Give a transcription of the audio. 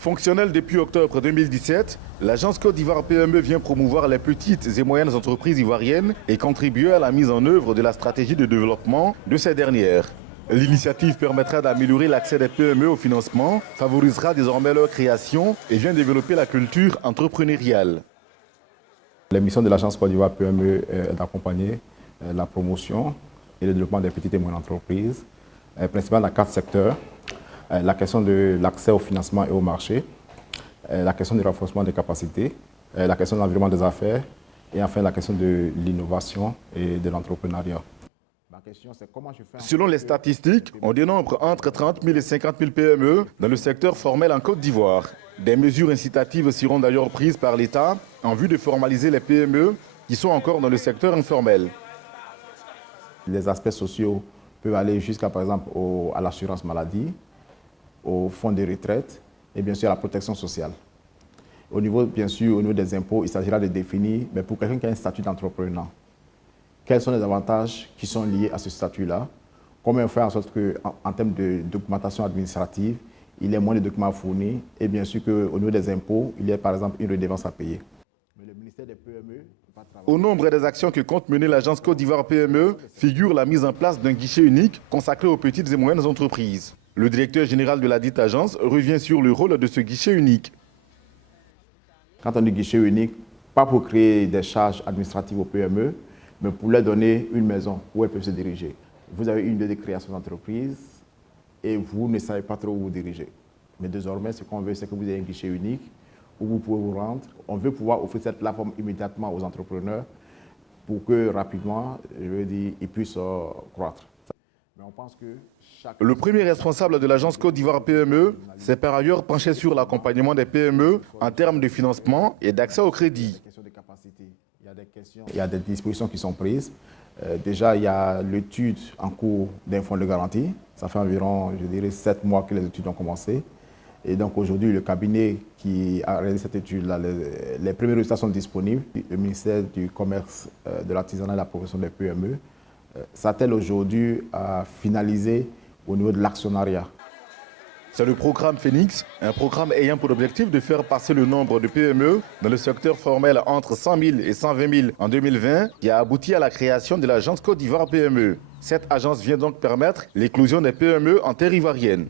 Fonctionnelle depuis octobre 2017, l'agence Côte d'Ivoire PME vient promouvoir les petites et moyennes entreprises ivoiriennes et contribuer à la mise en œuvre de la stratégie de développement de ces dernières. L'initiative permettra d'améliorer l'accès des PME au financement, favorisera désormais leur création et vient développer la culture entrepreneuriale. La mission de l'agence Côte d'Ivoire PME est d'accompagner la promotion et le développement des petites et moyennes entreprises, principalement dans 4 secteurs. La question de l'accès au financement et au marché, la question du renforcement des capacités, la question de l'environnement des affaires et enfin la question de l'innovation et de l'entrepreneuriat. Selon les statistiques, on dénombre entre 30 000 et 50 000 PME dans le secteur formel en Côte d'Ivoire. Des mesures incitatives seront d'ailleurs prises par l'État en vue de formaliser les PME qui sont encore dans le secteur informel. Les aspects sociaux peuvent aller jusqu'à, par exemple, à l'assurance maladie, au fonds de retraite et bien sûr à la protection sociale. Au niveau, bien sûr, au niveau des impôts, il s'agira de définir, mais pour quelqu'un qui a un statut d'entrepreneur, quels sont les avantages qui sont liés à ce statut-là, comment faire en sorte qu'en termes de documentation administrative, il y ait moins de documents à fournir et bien sûr qu'au niveau des impôts, il y ait par exemple une redevance à payer. Le ministère des PME, au nombre des actions que compte mener l'agence Côte d'Ivoire PME figure la mise en place d'un guichet unique consacré aux petites et moyennes entreprises. Le directeur général de la dite agence revient sur le rôle de ce guichet unique. Quand on dit guichet unique, pas pour créer des charges administratives aux PME, mais pour leur donner une maison où elles peuvent se diriger. Vous avez une idée de création d'entreprise et vous ne savez pas trop où vous diriger. Mais désormais, ce qu'on veut, c'est que vous ayez un guichet unique où vous pouvez vous rendre. On veut pouvoir offrir cette plateforme immédiatement aux entrepreneurs pour que rapidement, je veux dire, ils puissent croître. Mais on pense que le premier responsable de l'agence Côte d'Ivoire PME s'est par ailleurs penché sur l'accompagnement des PME en termes de financement et d'accès au crédit. Il y a des dispositions qui sont prises. Déjà, il y a l'étude en cours d'un fonds de garantie. Ça fait environ, je dirais, 7 mois que les études ont commencé. Et donc aujourd'hui, le cabinet qui a réalisé cette étude-là, les premiers résultats sont disponibles. Le ministère du Commerce, de l'Artisanat et de la Profession des PME s'attelle aujourd'hui à finaliser au niveau de l'actionnariat. C'est le programme Phoenix, un programme ayant pour objectif de faire passer le nombre de PME dans le secteur formel entre 100 000 et 120 000 en 2020, qui a abouti à la création de l'agence Côte d'Ivoire PME. Cette agence vient donc permettre l'éclosion des PME en terre ivoirienne.